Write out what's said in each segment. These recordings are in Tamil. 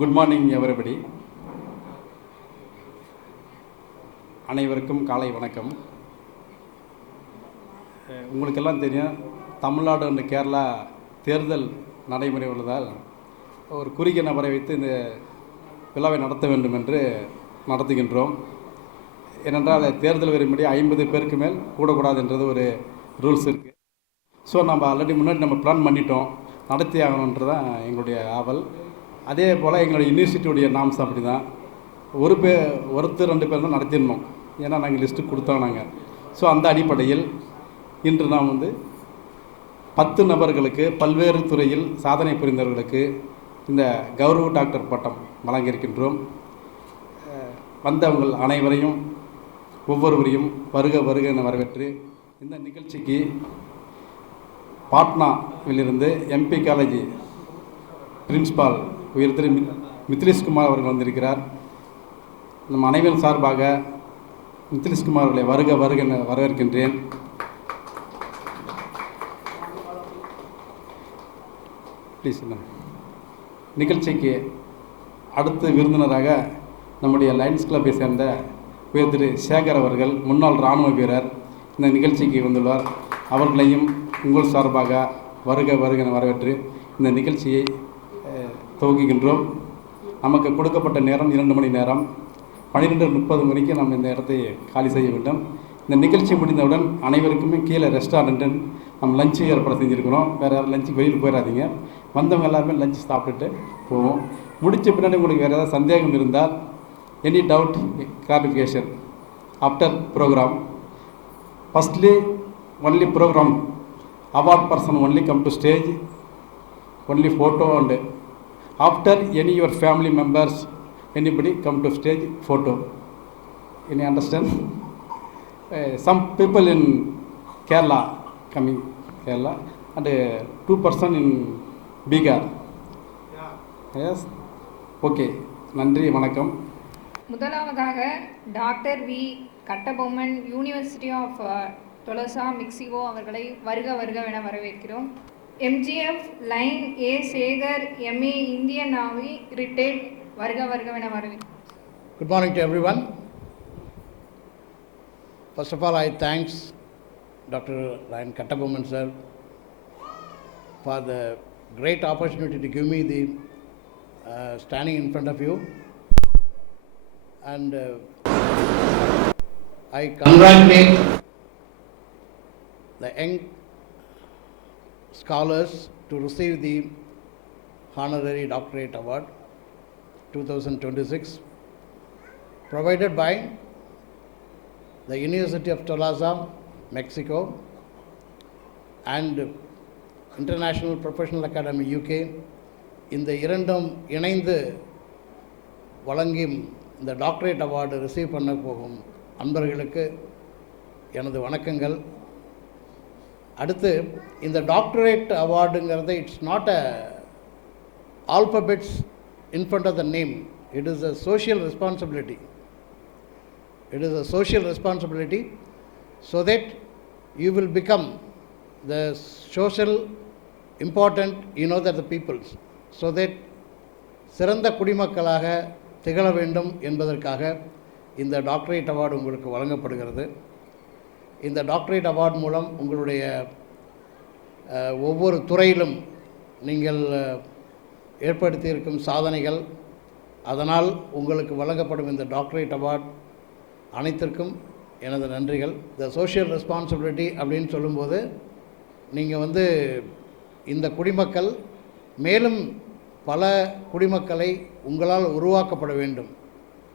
Good morning everybody. அனைவருக்கும் காலை வணக்கம். உங்களுக்கெல்லாம் தெரியும், தமிழ்நாடு அண்ட் கேரளா தேர்தல் நடைமுறை உள்ளதால் ஒரு குறுகிய நபரை வைத்து இந்த விழாவை நடத்த வேண்டும் என்று நடத்துகின்றோம். ஏனென்றால் தேர்தல் விரும்படி 50 பேருக்கு மேல் கூடக்கூடாது என்றது ஒரு ரூல்ஸ் இருக்குது. ஸோ நம்ம ஆல்ரெடி முன்னாடி நம்ம பிளான் பண்ணிட்டோம், நடத்தி ஆகணுன்றது தான் எங்களுடைய ஆவல். அதே போல் எங்களுடைய யூனிவர்சிட்டியுடைய நாம்ஸ் அப்படி தான், ஒருத்தர் 2 பேர் தான் நடத்திடணும். ஏன்னா நாங்கள் லிஸ்ட்டு கொடுத்தோம் நாங்கள். ஸோ அந்த அடிப்படையில் இன்று நாம் 10 நபர்களுக்கு பல்வேறு துறையில் சாதனை புரிந்தவர்களுக்கு இந்த கௌரவ டாக்டர் பட்டம் வழங்கியிருக்கின்றோம். வந்தவங்கள் அனைவரையும் ஒவ்வொருவரையும் வருக வருக என வரவேற்று இந்த நிகழ்ச்சிக்கு பாட்னாவிலிருந்து எம்பி காலேஜ் பிரின்ஸ்பால் உயர் திரு மித்லேஷ்குமார் அவர்கள் வந்திருக்கிறார். நம் அனைவரும் சார்பாக மித்லேஷ்குமார் அவர்களை வருக வருக என வரவேற்கின்றேன். ப்ளீஸ். நிகழ்ச்சிக்கு அடுத்த விருந்தினராக நம்முடைய லயன்ஸ் கிளப்பை சேர்ந்த உயர் திரு சேகர் அவர்கள், முன்னாள் இராணுவ வீரர், இந்த நிகழ்ச்சிக்கு வந்துள்ளார். அவர்களையும் உங்கள் சார்பாக வருக வருக என வரவேற்று இந்த நிகழ்ச்சியை துவங்குகின்றோம். நமக்கு கொடுக்கப்பட்ட நேரம் 2 மணி நேரம். 12:30 மணிக்கு நம்ம இந்த இடத்தை காலி செய்ய வேண்டும். இந்த நிகழ்ச்சி முடிந்தவுடன் அனைவருக்குமே கீழே ரெஸ்டாரண்ட்டு நம்ம லஞ்சு ஏற்பாடு செஞ்சுருக்கிறோம். வேறு யாரும் லஞ்சுக்கு வெளியில் போயிடாதீங்க. வந்தவங்க எல்லாருமே லஞ்சு சாப்பிட்டுட்டு போவோம். முடித்த பின்னாடி உங்களுக்கு வேறு ஏதாவது சந்தேகம் இருந்தால், any doubt clarification after program. Firstly only program, award person only come to stage, only photo, and after any your family members, anybody come to stage, photo. Any understand? Some people in Kerala coming, Kerala, and 2% in Bihar. Yes, okay. நன்றி, வணக்கம். முதலாவதாக doctor V Kattabomman, university of Tolosa, Mexico அவர்களை வருக வருக என வரவேற்கிறோம். MGF Lion A Sekar, MA Indian Navy, retired, வருக வருக என வரவேற்கிறோம். Good morning to everyone. First of all, I thanks Dr. Ryan Kattabomman sir for the great opportunity to give me the standing in front of you, and I congratulate the young scholars to receive the Honorary Doctorate Award 2026 provided by the University of Tolosa, Mexico, and International Professional Academy UK. இந்த இரண்டும் இணைந்து வழங்கி இந்த டாக்டரேட் அவார்டு ரிசீவ் பண்ண போகும் அன்பர்களுக்கு எனது வணக்கங்கள். அடுத்து, இந்த டாக்டரேட் அவார்டுங்கிறது it's not a alphabets in front of the name. It is a social responsibility. It is a social responsibility so that you will become the social important, that the peoples, so that சிறந்த குடிமக்களாக திகழ வேண்டும் என்பதற்காக இந்த டாக்டரேட் அவார்டு உங்களுக்கு வழங்கப்படுகிறது. இந்த டாக்டரேட் அவார்டு மூலம் உங்களுடைய ஒவ்வொரு துறையிலும் நீங்கள் ஏற்படுத்தியிருக்கும் சாதனைகள், அதனால் உங்களுக்கு வழங்கப்படும் இந்த டாக்டரேட் அவார்டு அனைத்திற்கும் எனது நன்றிகள். இந்த சோஷியல் ரெஸ்பான்சிபிலிட்டி அப்படின்னு சொல்லும்போது, நீங்கள் இந்த குடிமக்கள் மேலும் பல குடிமக்களை உங்களால் உருவாக்கப்பட வேண்டும்.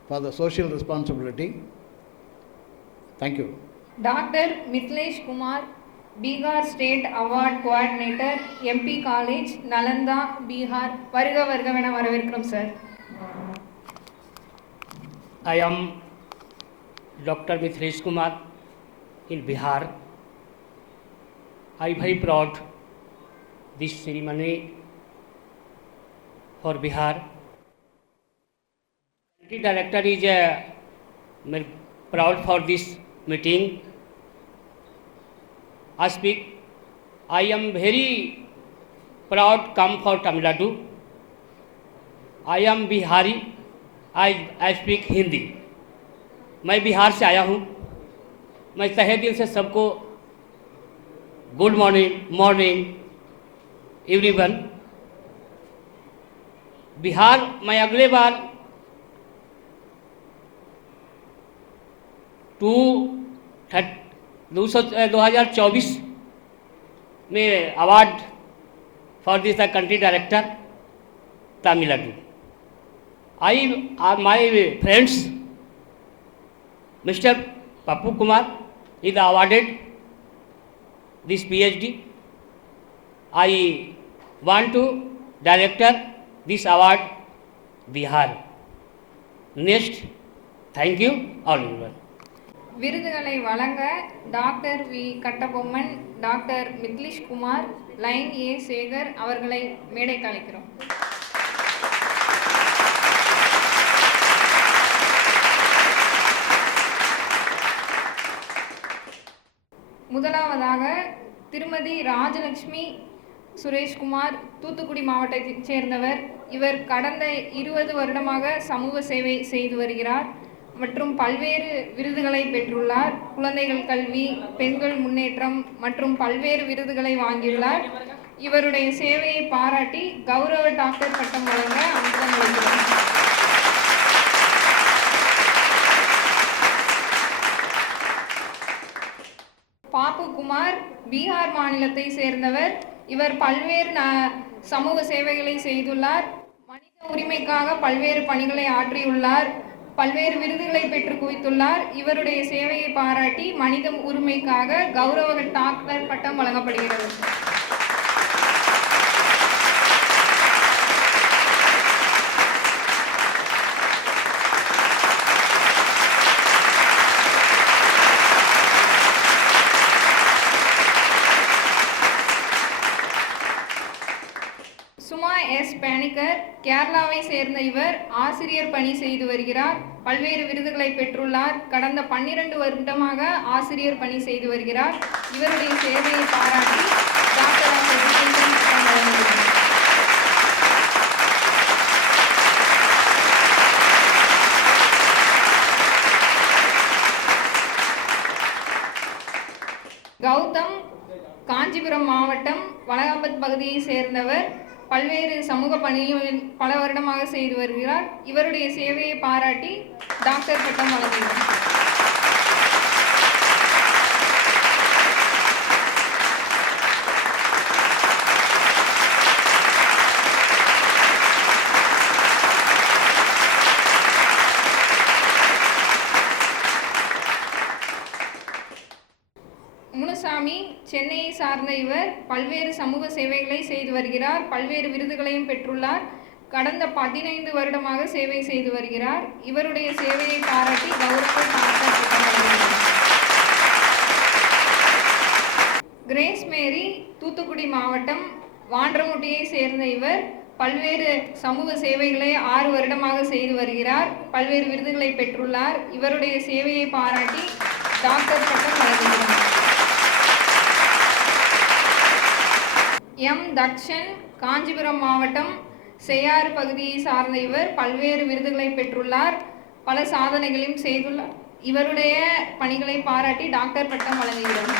For the social responsibility. Thank you. Doctor Mithleshkumar, Bihar state award coordinator, MP college, Nalanda, Bihar, வருக வருகவென வரவேற்கிறோம் sir. I am Dr. Mithleshkumar in Bihar. I very proud this ceremony for Bihar. The director is proud for this meeting. I speak. I am very proud come for Tamil Nadu. I am Bihari, I speak Hindi. मैं बिहार से आया हूँ। मैं तहे दिल से सबको गुड मॉर्निंग एवरीवन। बिहार मैं अगले बार 2024 में award for this country director Tamil Nadu. My friends mister Pappu Kumar is awarded this PhD. I want to director this award Bihar. Next, thank you all everyone. விருதுகளை வழங்க doctor V Kattabomman, doctor Mithlish Kumar, Lion A Sekar அவர்களை மேடைக்கு அழைக்கிறோம். முதலாவதாக திருமதி ராஜலட்சுமி சுரேஷ்குமார், தூத்துக்குடி மாவட்டத்தைச் சேர்ந்தவர். இவர் கடந்த 20 வருடமாக சமூக சேவை செய்து வருகிறார் மற்றும் பல்வேறு விருதுகளை பெற்றுள்ளார். குழந்தைகள் கல்வி, பெண்கள் முன்னேற்றம் மற்றும் பல்வேறு விருதுகளை வாங்கியுள்ளார். இவருடைய சேவையை பாராட்டி கௌரவ டாக்டர் பட்டம் வழங்க அன்புடன் அழைக்கிறோம். பாப்பு குமார் பீகார் மாநிலத்தை சேர்ந்தவர். இவர் பல்வேறு சமூக சேவைகளை செய்துள்ளார். மனித உரிமைக்காக பல்வேறு பணிகளை ஆற்றியுள்ளார். பல்வேறு விருதுகளை பெற்று குவித்துள்ளார். இவருடைய சேவையை பாராட்டி மனித உரிமைக்காக கௌரவ டாக்டர் பட்டம் வழங்கப்படுகிறது. சுமா எஸ் பேனிகர் கேரளாவை சேர்ந்த இவர் ஆசிரியர் பணி செய்து வருகிறார். பல்வேறு விருதுகளை பெற்றுள்ளார். கடந்த 12 வருடமாக ஆசிரியர் பணி செய்து வருகிறார். இவருடைய சேவையை பாராட்டி டாக்டர் ஆஃப் எஜுகேஷன் பட்டம் வழங்குகிறார். கௌதம் காஞ்சிபுரம் மாவட்டம் வளகாம்பத் பகுதியை சேர்ந்தவர். பல்வேறு சமூக பணிகளில் பல வருடமாக செய்து வருகிறார். இவருடைய சேவையை பாராட்டி டாக்டர் பட்டம் வழங்குகிறார். முனுசாமி சென்னையை சார்ந்த இவர் பல்வேறு சமூக சேவைகளை செய்து வருகிறார். பல்வேறு விருதுகளையும் பெற்றுள்ளார். கடந்த 15 வருடமாக சேவை செய்து வருகிறார். இவருடைய சேவையை பாராட்டி கௌரவ டாக்டர் பட்டம் வழங்குகிறார். கிரேஸ் மேரி தூத்துக்குடி மாவட்டம் வான்றமுட்டியை சேர்ந்த இவர் பல்வேறு சமூக சேவைகளை 6 வருடமாக செய்து வருகிறார். பல்வேறு விருதுகளை பெற்றுள்ளார். இவருடைய சேவையை பாராட்டி டாக்டர் பட்டம் வழங்குகிறார். எம் தக்ஷன் காஞ்சிபுரம் மாவட்டம் செய்யாறு பகுதியை சார்ந்த இவர் பல்வேறு விருதுகளை பெற்றுள்ளார். பல சாதனைகளையும் செய்துள்ளார். இவருடைய பணிகளை பாராட்டி டாக்டர் பட்டம் வழங்குகிறார்.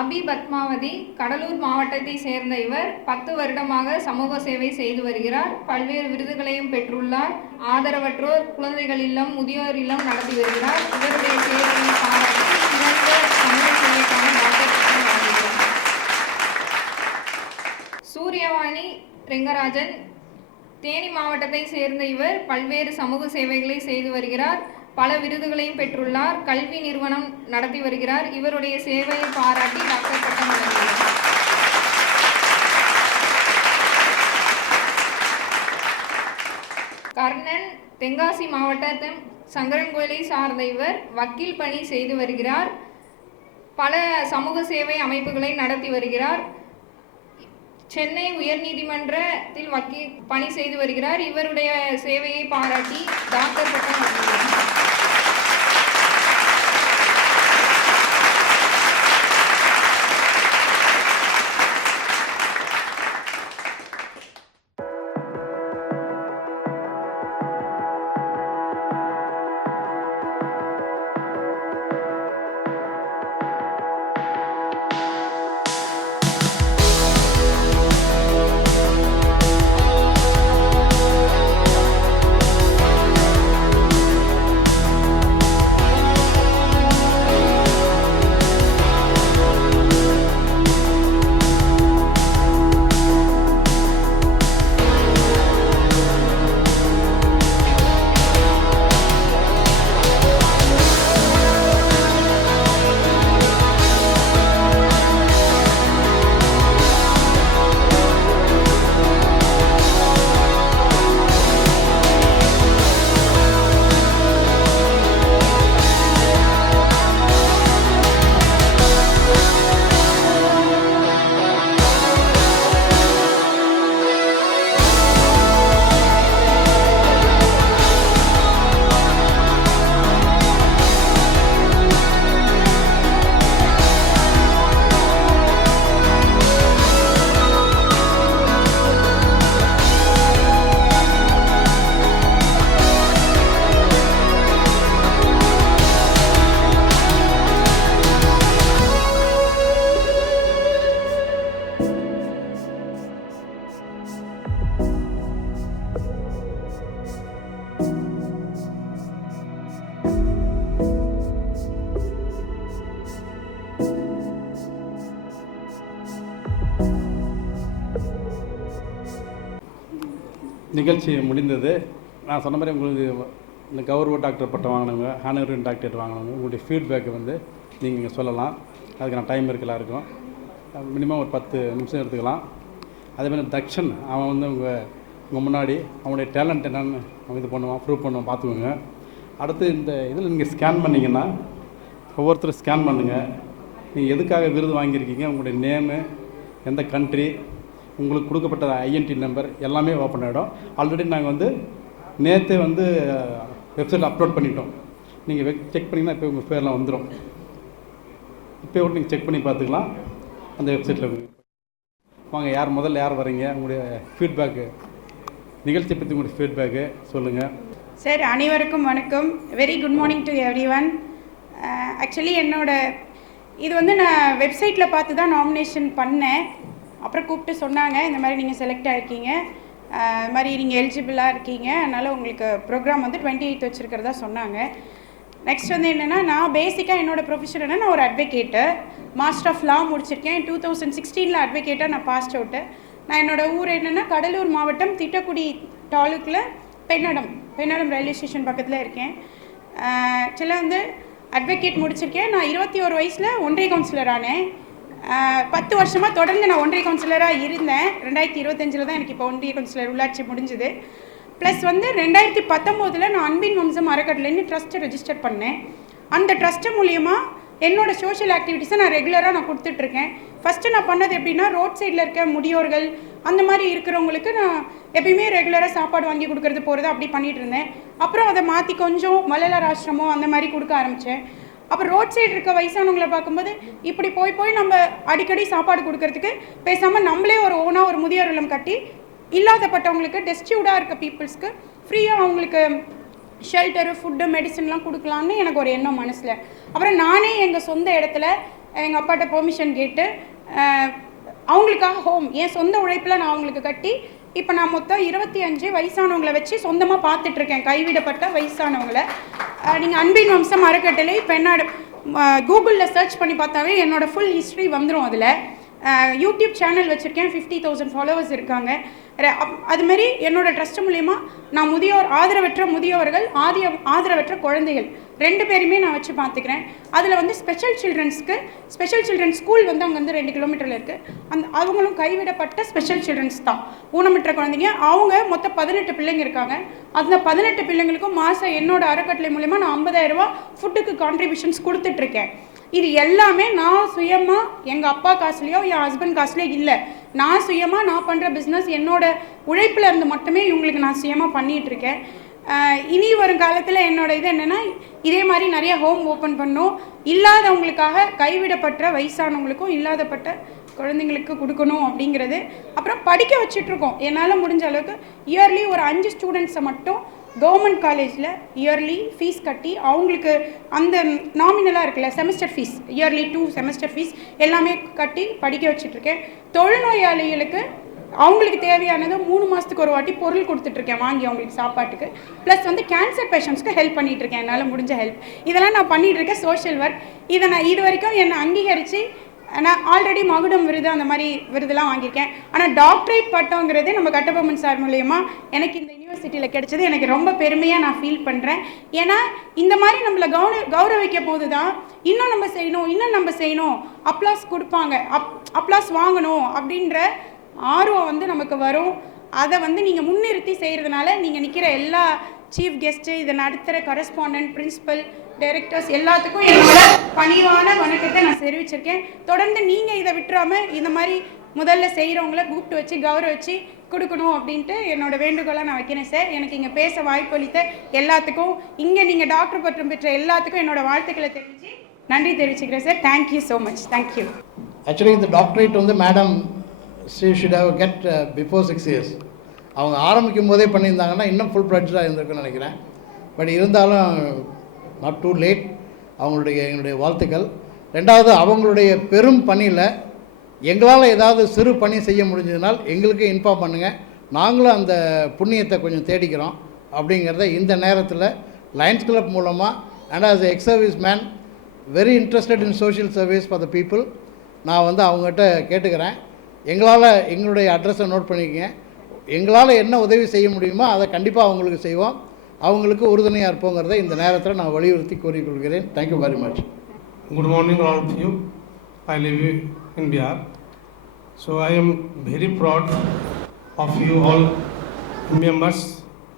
அபி பத்மாவதி கடலூர் மாவட்டத்தை சேர்ந்த இவர் 10 வருடமாக சமூக சேவை செய்து வருகிறார். பல்வேறு விருதுகளையும் பெற்றுள்ளார். ஆதரவற்றோர் குழந்தைகள் இல்லம், முதியோர் இல்லம் நடத்தி வருகிறார். இவருடைய சேவையை பாராட்டி சிறந்த சமூக சேவைக்கான டாக்டர் பட்டம் வழங்குகிறார். சூரியவாணி ரெங்கராஜன் தேனி மாவட்டத்தை சேர்ந்த இவர் பல்வேறு சமூக சேவைகளை செய்து வருகிறார். பல விருதுகளையும் பெற்றுள்ளார். கல்வி நிறுவனம் நடத்தி வருகிறார். இவருடைய சேவையை பாராட்டி டாக்டர் பட்டம் வழங்குகிறார். கர்ணன் தென்காசி மாவட்டத்தின் சங்கரன்கோயிலை சார்ந்த இவர் வக்கீல் பணி செய்து வருகிறார். பல சமூக சேவை அமைப்புகளை நடத்தி வருகிறார். சென்னை உயர்நீதிமன்றத்தில் வக்கீல் பணி செய்து வருகிறார். இவருடைய சேவையை பாராட்டி டாக்டர் பட்டம் வழங்குகிறார். நிகழ்ச்சி முடிந்தது. நான் சொன்ன மாதிரி உங்களுக்கு இந்த கௌரவ டாக்டர் பட்டம் வாங்கினவங்க, ஹானரரி டாக்டரேட் வாங்கினவங்க, உங்களுடைய ஃபீட்பேக்கை வந்து நீங்கள் இங்கே சொல்லலாம். அதுக்கு நான் டைம் இருக்கலாம் இருக்கும், மினிமம் ஒரு 10 நிமிஷம் எடுத்துக்கலாம். அதேமாதிரி தக்ஷன் அவன் வந்து உங்கள் முன்னாடி அவனுடைய டேலண்ட் என்னென்னு அவன் இது பண்ணுவான், ப்ரூவ் பண்ணுவான், பார்த்துக்கோங்க. அடுத்து இந்த இதில் நீங்கள் ஸ்கேன் பண்ணிங்கன்னா ஒவ்வொருத்தரும் ஸ்கேன் பண்ணுங்கள். நீங்கள் எதுக்காக விருது வாங்கியிருக்கீங்க, உங்களுடைய நேமு, எந்த கண்ட்ரி, உங்களுக்கு கொடுக்கப்பட்ட ஐஎன்டி நம்பர் எல்லாமே ஓப்பன் ஆகிடும். ஆல்ரெடி நாங்கள் வந்து நேற்றே வந்து வெப்சைட் அப்லோட் பண்ணிட்டோம். நீங்கள் செக் பண்ணிங்கன்னா இப்போ உங்கள் பேர்லாம் வந்துடும். இப்போ கூட நீங்கள் செக் பண்ணி பார்த்துக்கலாம் அந்த வெப்சைட்டில். வாங்க, யார் வரீங்க, உங்களுடைய ஃபீட்பேக்கு, நிகழ்ச்சியை பற்றி உங்களுடைய ஃபீட்பேக்கு சொல்லுங்கள். சார், அனைவருக்கும் வணக்கம். Very good morning to every one. Actually இது வந்து நான் வெப்சைட்டில் பார்த்து தான் நாமினேஷன் பண்ணேன். அப்புறம் கூப்பிட்டு சொன்னாங்க, இந்த மாதிரி நீங்கள் செலக்ட் ஆகிருக்கீங்க, இது மாதிரி நீங்கள் எலிஜிபிளாக இருக்கீங்க, அதனால் உங்களுக்கு ப்ரோக்ராம் வந்து 28 வச்சுருக்கிறதா சொன்னாங்க. நெக்ஸ்ட் வந்து என்னென்னா, நான் பேசிக்காக என்னோடய ப்ரொஃபஷன் என்னென்னா, நான் ஒரு அட்வொகேட்டு, மாஸ்டர் ஆஃப் லா முடிச்சிருக்கேன். 2016 அட்வொகேட்டாக நான் பாஸ்ட் அவுட்டு. நான் என்னோடய ஊர் என்னென்னா, கடலூர் மாவட்டம் திட்டக்குடி தாலுக்கில் பெண்ணடம் ரயில்வே ஸ்டேஷன் பக்கத்தில் இருக்கேன். ஆக்சுவலாக வந்து அட்வொகேட் முடிச்சிருக்கேன். நான் 21 வயசில் ஒன்றிய கவுன்சிலர் ஆனேன். 10 வருஷமாக தொடர்ந்து நான் ஒன்றிய கவுன்சிலராக இருந்தேன். 2025 தான் எனக்கு இப்போ ஒன்றிய கவுன்சிலர் உள்ளாட்சி முடிஞ்சுது. ப்ளஸ் வந்து 2019 நான் அன்பின் வம்சம் அறக்கட்டளைன்னு ட்ரஸ்ட்டை ரெஜிஸ்டர் பண்ணேன். அந்த ட்ரஸ்ட்டு மூலிமா என்னோடய சோஷியல் ஆக்டிவிட்டீஸை நான் ரெகுலராக கொடுத்துட்ருக்கேன். ஃபஸ்ட்டு நான் பண்ணது எப்படின்னா, ரோட் சைடில் இருக்க முதியோர்கள் அந்த மாதிரி இருக்கிறவங்களுக்கு நான் எப்பயுமே ரெகுலராக சாப்பாடு வாங்கி கொடுக்குறது போகிறது அப்படி பண்ணிகிட்டு இருந்தேன். அப்புறம் அதை மாற்றி கொஞ்சம் மலையாளர் ஆசிரமம் அந்த மாதிரி கொடுக்க ஆரம்பித்தேன். அப்புறம் ரோட் சைடு இருக்க வயசானவங்களை பார்க்கும்போது இப்படி போய் நம்ம அடிக்கடி சாப்பாடு கொடுக்கறதுக்கு பேசாமல் நம்மளே ஒரு ஓனாக ஒரு முதியோர் இல்லம் கட்டி இல்லாதப்பட்டவங்களுக்கு, டெஸ்டியூடாக இருக்க பீப்புள்ஸ்க்கு ஃப்ரீயாக அவங்களுக்கு ஷெல்டரு, ஃபுட்டு, மெடிசன்லாம் கொடுக்கலான்னு எனக்கு ஒரு எண்ணம் மனசில். அப்புறம் நானே எங்கள் சொந்த இடத்துல எங்கள் அப்பாட்ட பெர்மிஷன் கேட்டு அவங்களுக்காக ஹோம் என் சொந்த உழைப்பில் நான் அவங்களுக்கு கட்டி இப்போ நான் மொத்தம் 25 வயசானவங்களை வச்சு சொந்தமாக பார்த்துட்ருக்கேன். கைவிடப்பட்ட வயசானவங்களை. நீங்கள் அன்பின் வம்சம் அறக்கட்டளை பெண்ணாடு கூகுளில் சர்ச் பண்ணி பார்த்தாவே என்னோடய ஃபுல் ஹிஸ்ட்ரி வந்துடும். அதில் யூடியூப் சேனல் வச்சுருக்கேன், 50,000 ஃபாலோவர்ஸ் இருக்காங்க. அதுமாரி என்னோடய ட்ரஸ்ட் மூலயமா நான் ஆதரவற்ற முதியோர்கள், ஆதரவற்ற குழந்தைகள் 2 பேருமே நான் வச்சு பார்த்துக்கிறேன். அதில் வந்து ஸ்பெஷல் சில்ட்ரன்ஸ் ஸ்கூல் வந்து அங்கே வந்து 2 கிலோமீட்டரில் இருக்குது. அவங்களும் கைவிடப்பட்ட ஸ்பெஷல் சில்ட்ரன்ஸ் தான், ஊனமுற்ற குழந்தைங்க. அவங்க மொத்தம் 18 பிள்ளைங்க இருக்காங்க. அந்த 18 பிள்ளைங்களுக்கும் மாதம் என்னோடய அறக்கட்டளை மூலயமா நான் 50,000 ரூபா ஃபுட்டுக்கு கான்ட்ரிபியூஷன்ஸ் கொடுத்துட்ருக்கேன். இது எல்லாமே நான் சுயமாக எங்கள் அப்பா காசுலையோ என் ஹஸ்பண்ட் காசுலையோ இல்லை, நான் சுயமாக நான் பண்ணுற பிஸ்னஸ், என்னோடய உழைப்பில் இருந்து மட்டுமே இவங்களுக்கு நான் சுயமாக பண்ணிகிட்ருக்கேன். இனி வரும் காலத்தில் என்னோடய இது என்னென்னா, இதே மாதிரி நிறைய ஹோம் ஓப்பன் பண்ணோம், இல்லாதவங்களுக்காக கைவிடப்பட்ட வயசானவங்களுக்கும் இல்லாதப்பட்ட குழந்தைங்களுக்கு கொடுக்கணும் அப்படிங்கிறது. அப்புறம் படிக்க வச்சிட்ருக்கோம். என்னால் முடிஞ்ச அளவுக்கு இயர்லி ஒரு 5 ஸ்டூடெண்ட்ஸை மட்டும் கவர்மெண்ட் காலேஜில் இயர்லி ஃபீஸ் கட்டி அவங்களுக்கு அந்த நாமினலாக இருக்குல்ல semester fees, yearly 2 semester fees எல்லாமே கட்டி படிக்க வச்சிட்ருக்கேன். தொழுநோயாளிகளுக்கு அவங்களுக்கு தேவையானது 3 மாதத்துக்கு ஒரு வாட்டி பொருள் கொடுத்துட்ருக்கேன் வாங்கி அவங்களுக்கு சாப்பாட்டுக்கு. ப்ளஸ் வந்து கேன்சர் பேஷண்ட்ஸ்க்கு ஹெல்ப் பண்ணிகிட்ருக்கேன், என்னால் முடிஞ்ச ஹெல்ப். இதெல்லாம் நான் பண்ணிகிட்ருக்கேன் சோஷியல் ஒர்க். இதை நான் இது வரைக்கும் என்னை அங்கீகரித்து நான் ஆல்ரெடி மகுடம் விருது அந்த மாதிரி விருதுலாம் வாங்கியிருக்கேன். ஆனால் டாக்டரேட் பட்டங்கிறது நம்ம கட்டபொம்மன் சார் மூலயமா எனக்கு இந்த யூனிவர்சிட்டியில் கிடைச்சது எனக்கு ரொம்ப பெருமையாக நான் ஃபீல் பண்ணுறேன். ஏன்னா இந்த மாதிரி நம்மளை கௌரவிக்க போது தான் இன்னும் நம்ம செய்யணும், அப்ளாஸ் கொடுப்பாங்க, அப்ளாஸ் வாங்கணும் அப்படின்ற ஆர்வம் வந்து நமக்கு வரும். அதை வந்து நீங்கள் முன்னிறுத்தி செய்கிறதுனால நீங்கள் நிற்கிற எல்லா சீஃப் கெஸ்ட்டு, இதை நடத்துகிற கரஸ்பாண்டன்ட், பிரின்சிபல், டைரக்டர்ஸ் எல்லாத்துக்கும் என்னோட பணிவான வணக்கத்தை நான் தெரிவிச்சிருக்கேன். தொடர்ந்து நீங்கள் இதை விட்டுறாமல் இந்த மாதிரி முதல்ல செய்கிறவங்கள கூப்பிட்டு வச்சு கௌரவிச்சு கொடுக்கணும் அப்படின்ட்டு என்னோடய வேண்டுகோளாக நான் வைக்கிறேன் சார். எனக்கு இங்கே பேச வாய்ப்பளித்த எல்லாத்துக்கும், இங்கே நீங்கள் டாக்டர் பட்டம் பெற்ற எல்லாத்துக்கும் என்னோடய வாழ்த்துக்களை தெரிவித்து நன்றி தெரிவிச்சுக்கிறேன் sir. Thank you so much. Thank you. Actually இந்த டாக்டரேட் வந்து madam should have get before 6 years. அவங்க ஆரம்பிக்கும் போதே பண்ணியிருந்தாங்கன்னா இன்னும் ஃபுல் ப்ளட்ஜாக இருந்திருக்குன்னு நினைக்கிறேன். பட் இருந்தாலும் நாட் டூ லேட். எங்களுடைய வாழ்த்துக்கள். ரெண்டாவது, அவங்களுடைய பெரும் பணியில் எங்களால் ஏதாவது சிறு பணி செய்ய முடிஞ்சதுனால் எங்களுக்கு இன்ஃபார்ம் பண்ணுங்கள், நாங்களும் அந்த புண்ணியத்தை கொஞ்சம் தேடிக்கிறோம் அப்படிங்கிறத இந்த நேரத்தில் லயன்ஸ் கிளப் மூலமாக and as ex service man very interested in social service for the people நான் வந்து அவங்ககிட்ட கேட்டுக்கிறேன். எங்களால் எங்களுடைய அட்ரஸை நோட் பண்ணிக்கங்க. எங்களால் என்ன உதவி செய்ய முடியுமோ அதை கண்டிப்பாக அவங்களுக்கு செய்வோம். அவங்களுக்கு உறுதுணையாக இருப்போங்கிறத இந்த நேரத்தில் நான் வலியுறுத்தி கூறிக்கொள்கிறேன். தேங்க்யூ வெரி மச். Good morning all of you. I live in Bihar. So I am very proud of you all members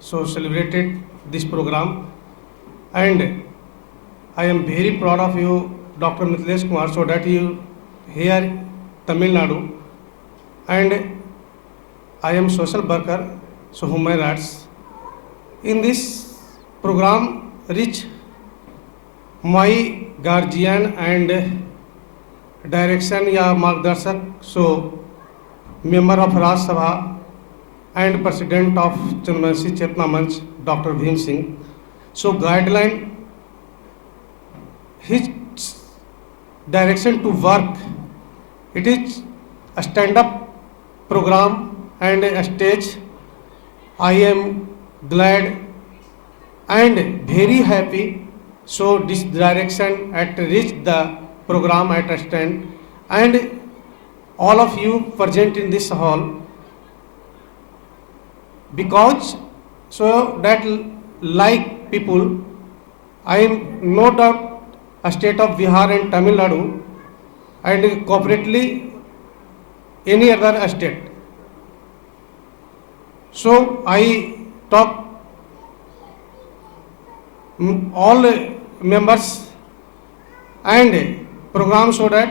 so celebrated this program, and I am very proud of you Dr. Mithilesh Kumar so that you here Tamil Nadu, and I am social worker so human rights. In this program reach my guardian and direction या मार्गदर्शक so member of Raj Sabha and president of Chandravanshi Chetna Manch Dr. Bhim Singh so guideline his direction to work. It is a stand-up program and a stage. I am glad and very happy so this direction at reach the program at a stand, and all of you present in this hall because so that like people I am no doubt a state of Bihar and Tamil Nadu and cooperatively any other state. So I talk all members and program so that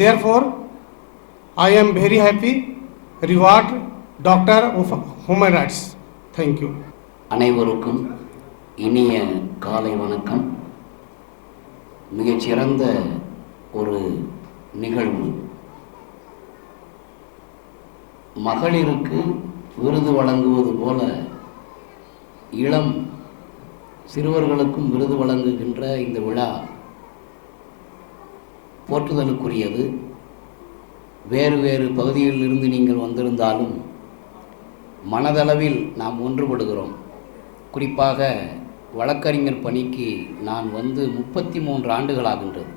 therefore I am very happy reward Doctor of Human Rights. Thank you. அனைவருக்கும் இனிய காலை வணக்கம். மிகச்சிறந்த ஒரு நிகழ்வு. மகளிருக்கு விருது வழங்குவது போல இளம் சிறுவர்களுக்கும் விருது வழங்குகின்ற இந்த விழா போற்றுதலுக்குரியது. வேறு வேறு பகுதிகளிலிருந்து நீங்கள் வந்திருந்தாலும் மனதளவில் நாம் ஒன்றுபடுகிறோம். குறிப்பாக வழக்கறிஞர் பணிக்கு நான் வந்து 33 ஆண்டுகளாகின்றது.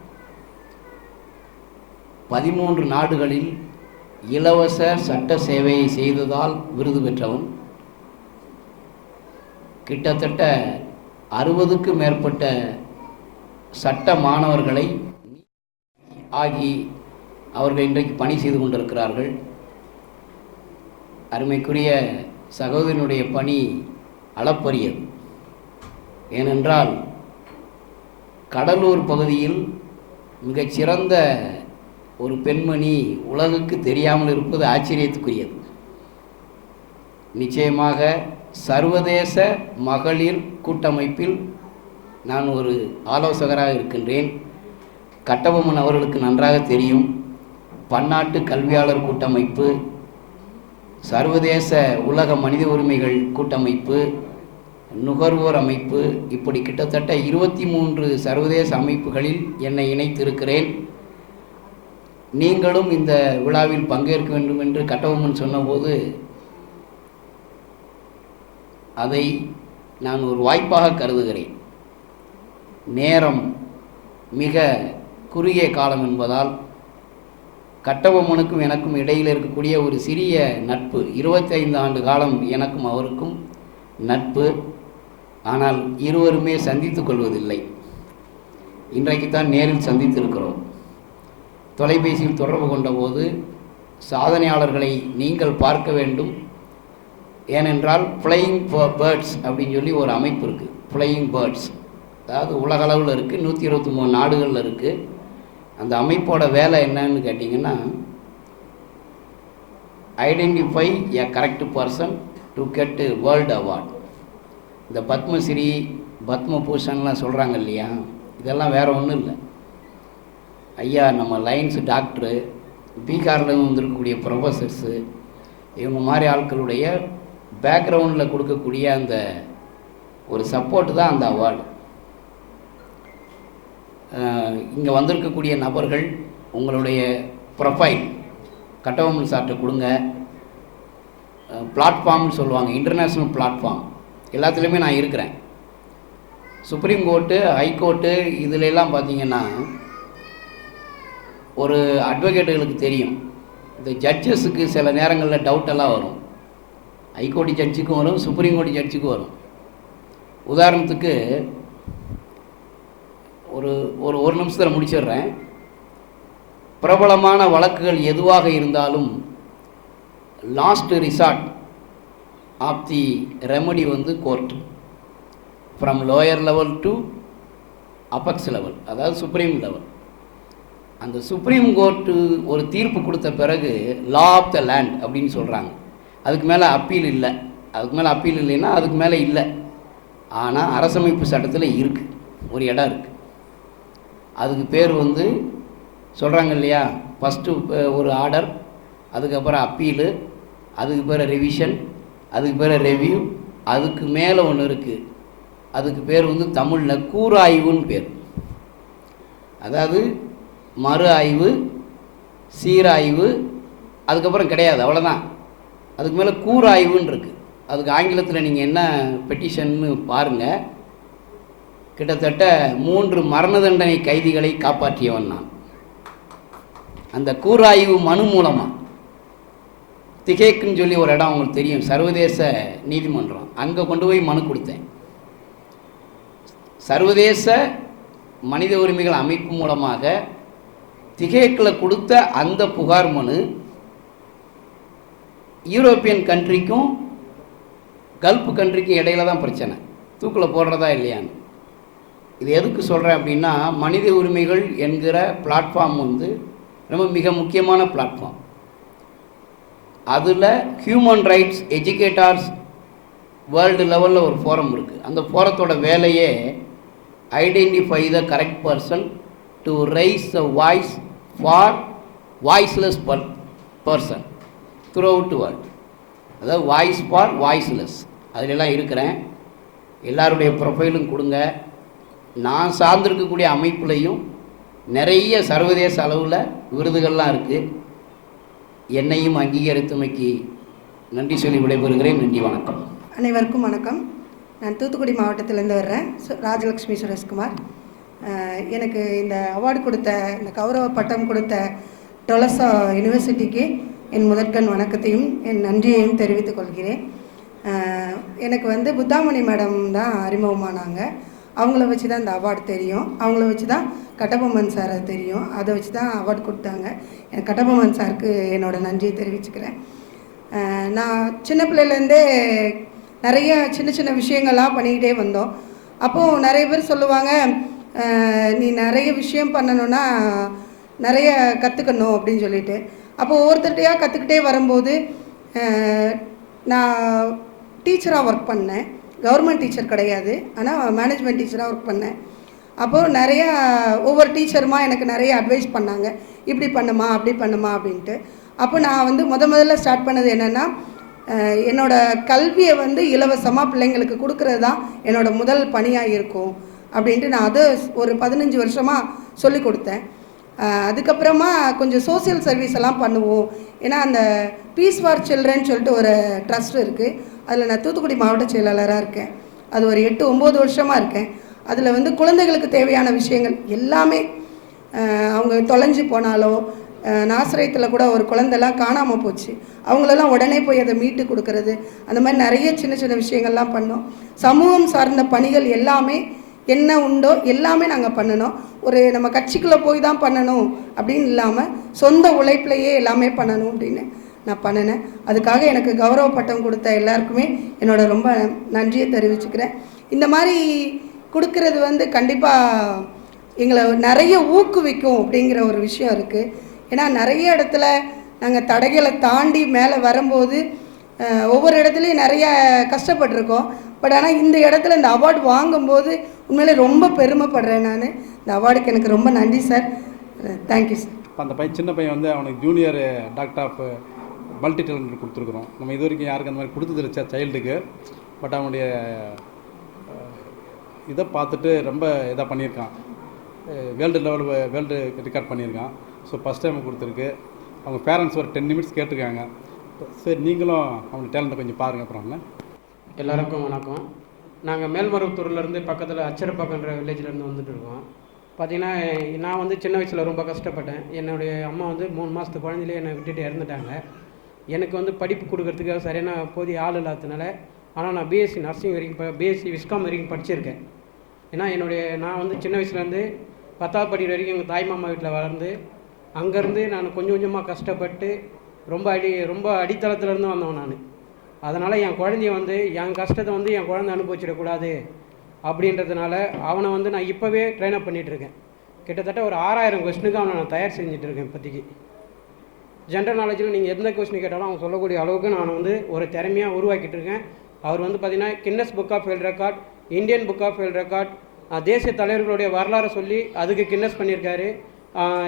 13 நாடுகளில் இலவச சட்ட சேவையை செய்ததால் விருது பெற்றவன். கிட்டத்தட்ட 60க்கும் மேற்பட்ட சட்ட மாணவர்களை ஆகி அவர்கள் இன்றைக்கு பணி செய்து கொண்டிருக்கிறார்கள். அருமைக்குரிய சகோதரனுடைய பணி அளப்பரியது. ஏனென்றால் கடலூர் பகுதியில் மிகச்சிறந்த ஒரு பெண்மணி உலகுக்கு தெரியாமல் இருப்பது ஆச்சரியத்துக்குரியது. நிச்சயமாக சர்வதேச மகளிர் கூட்டமைப்பில் நான் ஒரு ஆலோசகராக இருக்கின்றேன். கட்டபொம்மன் அவர்களுக்கு நன்றாக தெரியும். பன்னாட்டு கல்வியாளர் கூட்டமைப்பு, சர்வதேச உலக மனித உரிமைகள் கூட்டமைப்பு, நுகர்வோர் அமைப்பு, இப்படி கிட்டத்தட்ட 23 சர்வதேச அமைப்புகளில் என்னை இணைத்திருக்கிறேன். நீங்களும் இந்த விழாவில் பங்கேற்க வேண்டும் என்று கட்டபொம்மன் சொன்னபோது அதை நான் ஒரு வாய்ப்பாக கருதுகிறேன். நேரம் மிக குறுகிய காலம் என்பதால் கட்டபொம்மனுக்கும் எனக்கும் இடையில் இருக்கக்கூடிய ஒரு சிறிய நட்பு, 25 ஆண்டு காலம் எனக்கும் அவருக்கும் நட்பு. ஆனால் இருவருமே சந்தித்து கொள்வதில்லை. இன்றைக்கு தான் நேரில் சந்தித்திருக்கிறோம். தொலைபேசியில் தொடர்பு கொண்டபோது சாதனையாளர்களை நீங்கள் பார்க்க வேண்டும். ஏனென்றால் ஃப்ளையிங் பேர்ட்ஸ் அப்படின்னு சொல்லி ஒரு அமைப்பு இருக்குது. ஃப்ளையிங் பேர்ட்ஸ் அதாவது உலகளவில் இருக்குது, 123 நாடுகளில் இருக்குது. அந்த அமைப்போட வேலை என்னன்னு கேட்டிங்கன்னா, identify a correct person to get world award. இந்த பத்மஸ்ரீ, பத்மபூஷன்லாம் சொல்கிறாங்க இல்லையா, இதெல்லாம் வேறு ஒன்றும் இல்லை. ஐயா நம்ம லைன்ஸ் டாக்டரு, பீகார்லேருந்து வந்திருக்கக்கூடிய ப்ரொஃபஸர்ஸு, இவங்க மாதிரி ஆட்களுடைய பேக்ரவுண்டில் கொடுக்கக்கூடிய அந்த ஒரு சப்போர்ட்டு தான் அந்த அவார்டு. இங்கே வந்திருக்கக்கூடிய நபர்கள் உங்களுடைய ப்ரொஃபைல் கட்டபொம்மன் சார்ட்ட கொடுங்க. பிளாட்ஃபார்ம்னு சொல்லுவாங்க, இன்டர்நேஷ்னல் பிளாட்ஃபார்ம் எல்லாத்துலேயுமே நான் இருக்கிறேன். சுப்ரீம் கோர்ட்டு, ஹைகோர்ட்டு இதிலெல்லாம் பார்த்திங்கன்னா ஒரு அட்வொகேட்டுகளுக்கு தெரியும் இந்த ஜட்ஜஸுக்கு சில நேரங்களில் டவுட்டெல்லாம் வரும். ஹைகோர்ட்டு ஜட்ஜுக்கும் வரும், சுப்ரீம் கோர்ட்டு ஜட்ஜுக்கும் வரும். உதாரணத்துக்கு ஒரு நிமிஷத்தில் முடிச்சிடுறேன். பிரபலமான வழக்குகள் எதுவாக இருந்தாலும் last resort of the remedy court, from lower level to apex level, அதாவது சுப்ரீம் லெவல். அந்த சுப்ரீம் கோர்ட்டு ஒரு தீர்ப்பு கொடுத்த பிறகு லா ஆஃப் த லேண்ட் அப்படின்னு சொல்கிறாங்க. அதுக்கு மேலே அப்பீல் இல்லை. அதுக்கு மேலே அப்பீல் இல்லைன்னா அதுக்கு மேலே இல்லை. ஆனால் அரசமைப்பு சட்டத்தில் இருக்குது, ஒரு இடம் இருக்குது. அதுக்கு பேர் சொல்கிறாங்க இல்லையா, ஃபஸ்ட்டு ஒரு ஆர்டர், அதுக்கப்புறம் அப்பீலு, அதுக்கு பேர் ரிவிஷன், அதுக்கு பேர் ரெவ்யூ, அதுக்கு மேலே ஒன்று இருக்குது. அதுக்கு பேர் தமிழில் கூராய்வுன்னு பேர். அதாவது மறு ஆய்வு, சீராய்வு, அதுக்கப்புறம் கிடையாது, அவ்வளோதான். அதுக்கு மேலே கூராய்வுன்னு இருக்குது. அதுக்கு ஆங்கிலத்தில் நீங்கள் என்ன பெட்டிஷன்னு பாருங்கள். கிட்டத்தட்ட 3 மரண தண்டனை கைதிகளை காப்பாற்றியவன் நான். அந்த கூராய்வு மனு மூலமாக திகேக்குன்னு சொல்லி ஒரு இடம் உங்களுக்கு தெரியும், சர்வதேச நீதிமன்றம், அங்கே கொண்டு போய் மனு கொடுத்தேன். சர்வதேச மனித உரிமைகள் அமைப்பு மூலமாக திகேக்கில் கொடுத்த அந்த புகார் மனு யூரோப்பியன் கண்ட்ரிக்கும் கல்ஃப் கண்ட்ரிக்கும் இடையில தான் பிரச்சனை, தூக்கில் போடுறதா இல்லையான்னு. இது எதுக்கு சொல்கிறேன் அப்படின்னா, மனித உரிமைகள் என்கிற பிளாட்ஃபார்ம் ரொம்ப மிக முக்கியமான பிளாட்ஃபார்ம். அதில் ஹியூமன் ரைட்ஸ் எஜுகேட்டர்ஸ் வேர்ல்டு லெவலில் ஒரு ஃபோரம் இருக்குது. அந்த ஃபோரத்தோட வேலையே identify the correct person to raise the voice for voiceless person through out world. அதாவது வாய்ஸ் ஃபார் வாய்ஸ்லெஸ், அதிலெல்லாம் இருக்கிறேன். எல்லாருடைய ப்ரொஃபைலும் கொடுங்க. நான் சார்ந்திருக்கக்கூடிய அமைப்புலையும் நிறைய சர்வதேச அளவில் விருதுகள்லாம் இருக்குது. என்னையும் அங்கீகரித்தமைக்கு நன்றி சொல்லி விடைபெறுகிறேன். நன்றி, வணக்கம். அனைவருக்கும் வணக்கம். நான் தூத்துக்குடி மாவட்டத்திலேருந்து வர்றேன். ராஜலக்ஷ்மி சுரேஷ்குமார். எனக்கு இந்த அவார்டு கொடுத்த, இந்த கௌரவ பட்டம் கொடுத்த டொலசா யூனிவர்சிட்டிக்கு என் முதற்கண் வணக்கத்தையும் என் நன்றியையும் தெரிவித்துக் கொள்கிறேன். எனக்கு புத்தாமணி மேடம் தான் அறிமுகமானாங்க. அவங்கள வச்சு தான் இந்த அவார்டு தெரியும். அவங்கள வச்சு தான் கட்டபொம்மன் சாரை தெரியும். அதை வச்சு தான் அவார்டு கொடுத்தாங்க. எனக்கு கட்டபொம்மன் சாருக்கு என்னோடய நன்றியை தெரிவிச்சுக்கிறேன். நான் சின்ன பிள்ளையிலேருந்தே நிறைய சின்ன சின்ன விஷயங்கள்லாம் பண்ணிக்கிட்டே வந்தோம். அப்போது நிறைய பேர் சொல்லுவாங்க, நீ நிறைய விஷயம் பண்ணணுன்னா நிறைய கற்றுக்கணும் அப்படின்னு சொல்லிட்டு. அப்போது ஒவ்வொருத்தர்கிட்டையாக கற்றுக்கிட்டே வரும்போது நான் டீச்சராக ஒர்க் பண்ணேன். கவர்மெண்ட் டீச்சர் கிடையாது, ஆனால் மேனேஜ்மெண்ட் டீச்சராக ஒர்க் பண்ணேன். அப்போது நிறையா ஒவ்வொரு டீச்சருமா எனக்கு நிறைய அட்வைஸ் பண்ணாங்க, இப்படி பண்ணுமா அப்படி பண்ணுமா அப்படின்ட்டு. அப்போ நான் முதல்ல ஸ்டார்ட் பண்ணது என்னென்னா, என்னோடய கல்வியை இலவசமாக பிள்ளைங்களுக்கு கொடுக்கறது தான் என்னோடய முதல் பணியாக இருக்கும் அப்படின்ட்டு நான் அதை ஒரு 15 வருஷமாக சொல்லி கொடுத்தேன். அதுக்கப்புறமா கொஞ்சம் சோசியல் சர்வீஸ் எல்லாம் பண்ணுவோம். ஏன்னா அந்த பீஸ் ஃபார் சில்ட்ரன் சொல்லிட்டு ஒரு ட்ரஸ்ட் இருக்குது. அதில் நான் தூத்துக்குடி மாவட்ட செயலாளராக இருக்கேன். அது ஒரு 8-9 வருஷமாக இருக்கேன். அதில் குழந்தைகளுக்கு தேவையான விஷயங்கள் எல்லாமே, அவங்க தொலைஞ்சு போனாலோ, நாசிரியத்தில் கூட ஒரு குழந்தைலாம் காணாமல் போச்சு, அவங்களெல்லாம் உடனே போய் அதை மீட்டு கொடுக்கறது, அந்த மாதிரி நிறைய சின்ன சின்ன விஷயங்கள்லாம் பண்ணோம். சமூகம் சார்ந்த பணிகள் எல்லாமே என்ன உண்டோ எல்லாமே நாங்கள் பண்ணணும். ஒரு நம்ம கட்சிக்குள்ளே போய் தான் பண்ணணும் அப்படின்னு இல்லாமல் சொந்த உழைப்பிலையே எல்லாமே பண்ணணும் அப்படின்னு நான் பண்ணினேன். அதுக்காக எனக்கு கௌரவ பட்டம் கொடுத்த எல்லாருக்குமே என்னோட ரொம்ப நன்றியை தெரிவிச்சுக்கிறேன். இந்த மாதிரி கொடுக்கறது கண்டிப்பாக எங்களை நிறைய ஊக்குவிக்கும் அப்படிங்கிற ஒரு விஷயம் இருக்குது. ஏன்னா நிறைய இடத்துல நாங்கள் தடைகளை தாண்டி மேலே வரும்போது ஒவ்வொரு இடத்துலையும் நிறைய கஷ்டப்பட்டிருக்கோம். பட் ஆனால் இந்த இடத்துல இந்த அவார்டு வாங்கும்போது உண்மையிலே ரொம்ப பெருமைப்படுறேன். நான் இந்த அவார்டுக்கு எனக்கு ரொம்ப நன்றி சார். Thank you sir. அந்த பையன், சின்ன பையன் அவனுக்கு junior doctor of multi talent கொடுத்துருக்குறோம். நம்ம இது வரைக்கும் யாருக்கு அந்த மாதிரி கொடுத்தது சைல்டுக்கு. பட் அவனுடைய இதை பார்த்துட்டு ரொம்ப இதாக பண்ணியிருக்கான். வேர்ல்டு லெவலில் வேர்ல்டு ரெக்கார்ட் பண்ணியிருக்கான். ஸோ ஃபஸ்ட் டைம் கொடுத்துருக்கு. அவங்க பேரண்ட்ஸ் ஒரு 10 நிமிட்ஸ் கேட்டிருக்காங்க. சரி, நீங்களும் அவங்க டேலண்ட்டை கொஞ்சம் பாருங்கள். அப்புறம் எல்லாருக்கும் வணக்கம். நாங்கள் மேல்மருவத்தூர்லேருந்து பக்கத்தில் அச்சரப்பாக்கன்ற வில்லேஜ்லேருந்து வந்துட்டு இருக்கோம். பார்த்தீங்கன்னா நான் வந்து சின்ன வயசில் ரொம்ப கஷ்டப்பட்டேன். என்னுடைய அம்மா வந்து 3 மாதத்து குழந்தையிலே என்னை விட்டுட்டு இறந்துட்டாங்க. எனக்கு வந்து படிப்பு கொடுக்கறதுக்காக சரியான போதிய ஆள் இல்லாததுனால, ஆனால் நான் பிஎஸ்சி நர்சிங் வரைக்கும் பிஎஸ்சி விஸ்காம் வரைக்கும் படிச்சிருக்கேன். ஏன்னா நான் வந்து சின்ன வயசுலேருந்து 10வது படிக்கிற வரைக்கும் எங்கள் தாய் மாமா வீட்டில் வளர்ந்து, அங்கேருந்து நான் கொஞ்சம் கொஞ்சமாக கஷ்டப்பட்டு ரொம்ப அடித்தளத்துலேருந்து வந்தவன் நான். அதனால் என் குழந்தைய வந்து என் கஷ்டத்தை வந்து என் குழந்தை அனுபவிச்சிடக்கூடாது அப்படின்றதுனால அவனை வந்து நான் இப்போவே ட்ரெயின் அப் பண்ணிகிட்ருக்கேன். கிட்டத்தட்ட ஒரு 6000 கொஸ்டினுக்கு அவனை நான் தயார் செஞ்சிட்ருக்கேன். இப்போதைக்கு ஜென்ரல் நாலேஜில் நீங்கள் எந்த கொஸ்டின் கேட்டாலும் அவன் சொல்லக்கூடிய அளவுக்கு நான் வந்து ஒரு திறமையாக உருவாக்கிட்டு இருக்கேன். அவர் வந்து பார்த்திங்கன்னா Guinness book of world record, Indian book of world record, தேசிய தலைவர்களுடைய வரலாறை சொல்லி அதுக்கு கின்னஸ் பண்ணியிருக்காரு.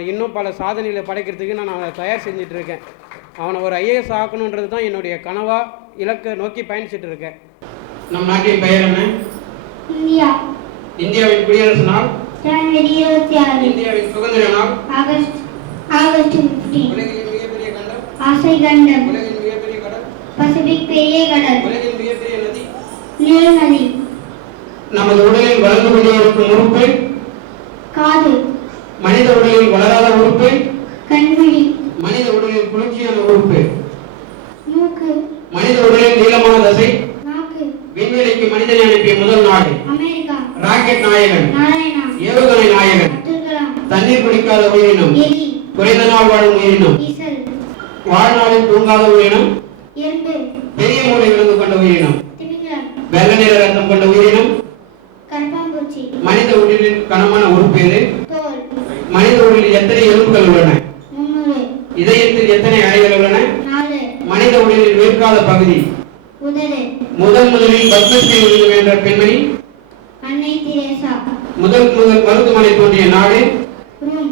இன்னும் பல சாதனைகளை படைக்கிறதுக்கு நான் அவனை தயார் செஞ்சிட்ருக்கேன். அவனை ஒரு ஐஏஎஸ் ஆக்கணுன்றது தான் என்னுடைய கனவாக இலக்கை நோக்கி பயணிச்சுட்டு இருக்கேன். நம் நாட்டின் பெயர் என்ன? இந்தியா. இந்தியாவின் குடியரசு நாள் ஜனவரி 26. இந்தியாவின் சுதந்திர நாள் ஆகஸ்ட் 15. உலகின் மிகப்பெரிய கண்டம் ஆசை கண்டம். உலகின் மிகப்பெரிய கடல் பசிபிக் பெரிய கடல். உலகின் மிகப்பெரிய நதி நீல் நதி. நமது உடலில் வளர்ந்து கொண்டே இருக்கும் உறுப்பு காது. மனித உடலில் வளராத உறுப்பு கண்விழி. மனித உடலில் குளிர்ச்சியான உறுப்பு மூக்கு. மனித உடலில் நீளமான தசை. நாக்கு. விண்வெளிக்கு மனிதனை அனுப்பிய முதல் நாடு அமெரிக்கா. ராக்கெட் நாயகன் நாராயணா. ஏவுகணை நாயகன் அப்துல் கலாம். தண்ணீர் குடிக்காத உயிரினம் எலி. குறைந்த நாள் வாழும் உயிரினம் ஈசல். வாழ்நாளில் தூங்காத உயிரினம் எறும்பு. பெரிய மூளை விலங்கு கொண்ட உயிரினம் திமிங்கலம். வெள்ளை நிற ரத்தம் கொண்ட உயிரினம் கரப்பாம்பூச்சி. மனித உடலில் கனமான உறுப்பு எது? தோல். மனித உடலில் எத்தனை எலும்புகள் உள்ளன? 300. இதயத்தில் எத்தனை அறைகள் உள்ளன? 4. மனித உடலில் வேர்க்காத பகுதி உதடு. முதலில் பத்மஸ்ரீ விருது வென்ற பெண்மணி? அன்னை தெரேசா. முதல் மருத்துவமனை தோன்றிய நாடு? ரூம்.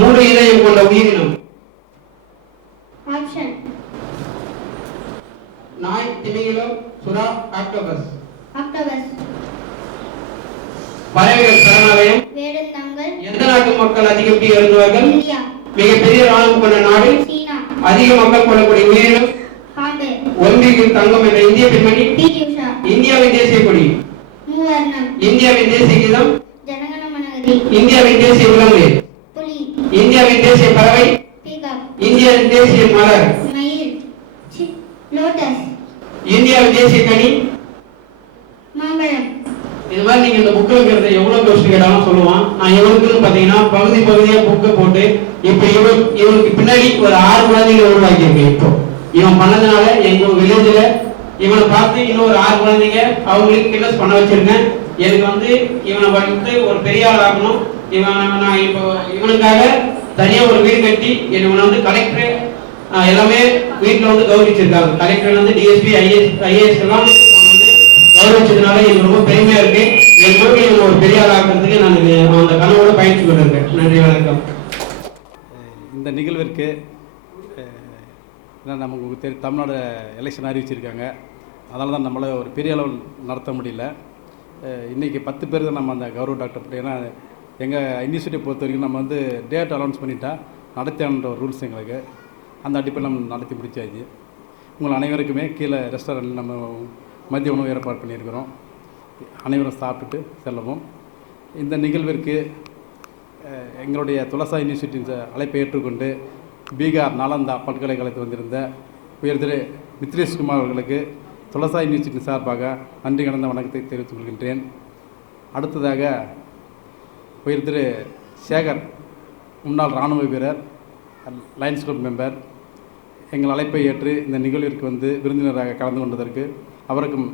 3 இதயம் கொண்ட உயிரினம்? ஆப்ஷன். நாய், திமிங்கலம், சுறா, ஆக்டோபஸ். ஆக்டோபஸ். பறவைகள் சரணாலயம்? வேடந்தாங்கல். எந்த நாட்டு மக்கள் அதிகம் டீ அருந்துவார்கள்? இந்தியா. மிகப்பெரிய ராணுவம் கொண்ட நாடு? சீனா. அதிக மக்கள் கொள்ளக்கூடிய உயிரினம்? பாம்பு. ஒலிம்பிக்கில் தங்கம் என்ற இந்திய பெண்மணி? பிடி உஷா. இந்தியாவின் தேசிய கொடி? மூவர்ணம். இந்தியாவின் தேசிய கீதம்? ஜனகண மனகதி. இந்தியாவின் தேசிய விலங்கு? புலி. இந்தியாவின் தேசிய பறவை? பீகாக். இந்தியாவின் தேசிய மலர்? மயில். லோட்டஸ். இந்தியாவின் தேசிய கனி? மாம்பழம். இது மாதிரி நீங்க இந்த புக்கில் இருக்கிறத எவ்வளவு கொஸ்டின் கேட்டாலும் சொல்லுவான். நான் இவனுக்குன்னு பாத்தீங்கன்னா பகுதியா புக்கை போட்டு இப்ப இவனுக்கு பின்னாடி ஒரு 6 குழந்தைகள் உருவாக்கியிருக்கேன். இப்போ இவன் பண்ணதுனால எங்க வில்லேஜ்ல இவனை பார்த்து இன்னும் ஒரு 6 குழந்தைங்க அவங்களுக்கு கின்னஸ் பண்ண வச்சிருக்கேன். எனக்கு வந்து இவனை வந்து ஒரு பெரிய ஆள் ஆகணும். நான் இப்போ இவனுக்காக தனியா ஒரு வீடு கட்டி இவனை வந்து கலெக்டர் எல்லாமே வீட்டில் வந்து கௌரவிச்சிருக்காங்க. கலெக்டர் வந்து டிஎஸ்பி ஐஏஎஸ் எல்லாம் வந்து கௌரவிச்சதுனால எனக்கு ரொம்ப பெருமையா இருக்கு. என் ஊரில் ஒரு பெரிய ஆள் ஆகிறதுக்கு நான் அந்த கனவோட பயணிச்சு கொண்டிருக்கேன். நன்றி, வணக்கம். இந்த நிகழ்விற்கு நமக்கு தமிழ்நாடு எலெக்ஷன் அறிவிச்சிருக்காங்க. அதனால தான் நம்மளால் ஒரு பெரிய அளவில் நடத்த முடியல. இன்றைக்கி 10 பேர் தான் நம்ம அந்த கௌரவ டாக்டர். ஏன்னா எங்கள் யூனிவர்சிட்டியை பொறுத்த வரைக்கும் நம்ம வந்து டேட் அனௌன்ஸ் பண்ணிட்டா நடத்தணுன்ற ஒரு ரூல்ஸ் எங்களுக்கு. அந்த அடிப்படையில் நம்ம நடத்தி முடிச்சாச்சு. உங்கள் அனைவருக்குமே கீழே ரெஸ்டாரண்ட்டில் நம்ம மதிய உணவு ஏற்பாடு பண்ணியிருக்கிறோம். அனைவரும் சாப்பிட்டு செல்லவும். இந்த நிகழ்விற்கு எங்களுடைய துலசா யூனிவர்சிட்டியின் அழைப்பை ஏற்றுக்கொண்டு பீகார் நாலந்தா பல்கலைக்கழகத்தில் வந்திருந்த உயர் திரு நித்ரேஷ்குமார் அவர்களுக்கு துலசா யூனிவர்சிட்டி சார்பாக நன்றி கலந்த வணக்கத்தை தெரிவித்துக் கொள்கின்றேன். அடுத்ததாக உயர் திரு சேகர், முன்னாள் இராணுவ வீரர், லயன்ஸ் கிளப் மெம்பர், எங்கள் அழைப்பை ஏற்று இந்த நிகழ்விற்கு வந்து விருந்தினராக கலந்து கொண்டதற்கு அவருக்கும்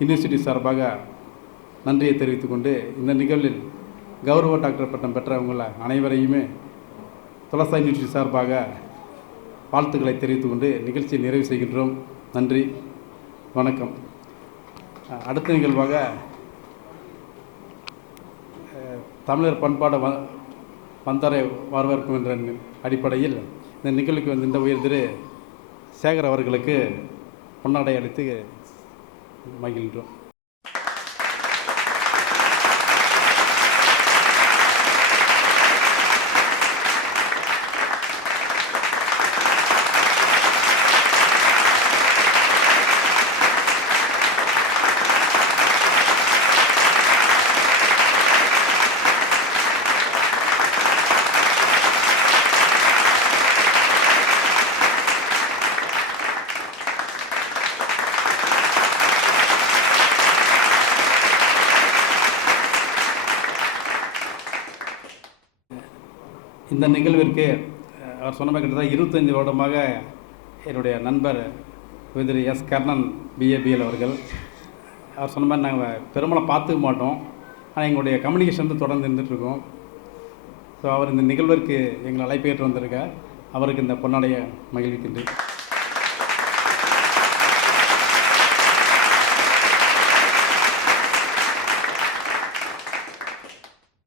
யூனிவர்சிட்டி சார்பாக நன்றியை தெரிவித்துக் கொண்டு இந்த நிகழ்வில் கௌரவ டாக்டர் பட்டம் பெற்றவங்கள அனைவரையுமே துலசா யூனிவர்சிட்டி சார்பாக வாழ்த்துக்களை தெரிவித்துக் கொண்டு நிகழ்ச்சியை நிறைவு செய்கின்றோம். நன்றி, வணக்கம். அடுத்த நிகழ்வாக தமிழர் பண்பாடு வந்தாரை வரவேற்கும் என்ற அடிப்படையில் இந்த நிகழ்வுக்கு வந்து இந்த உயர் திரு சேகர் அவர்களுக்கு பொன்னாடை அளித்து மகிழ்கிறோம். இந்த நிகழ்விற்கு அவர் சொன்ன மாதிரி கிட்டத்தட்ட 25 வருடமாக என்னுடைய நண்பர் திரு எஸ் கர்ணன் பிஏபிஎல் அவர்கள். அவர் சொன்ன மாதிரி நாங்கள் பெரும்பாலும் பார்த்துக்க மாட்டோம், ஆனால் எங்களுடைய கம்யூனிகேஷன் வந்து தொடர்ந்து இருந்துகிட்ருக்கோம். ஸோ அவர் இந்த நிகழ்விற்கு எங்களை அழைப்பேற்று வந்திருக்கார். அவருக்கு இந்த பொன்னாடைய மகிழ்விக்கின்றேன்.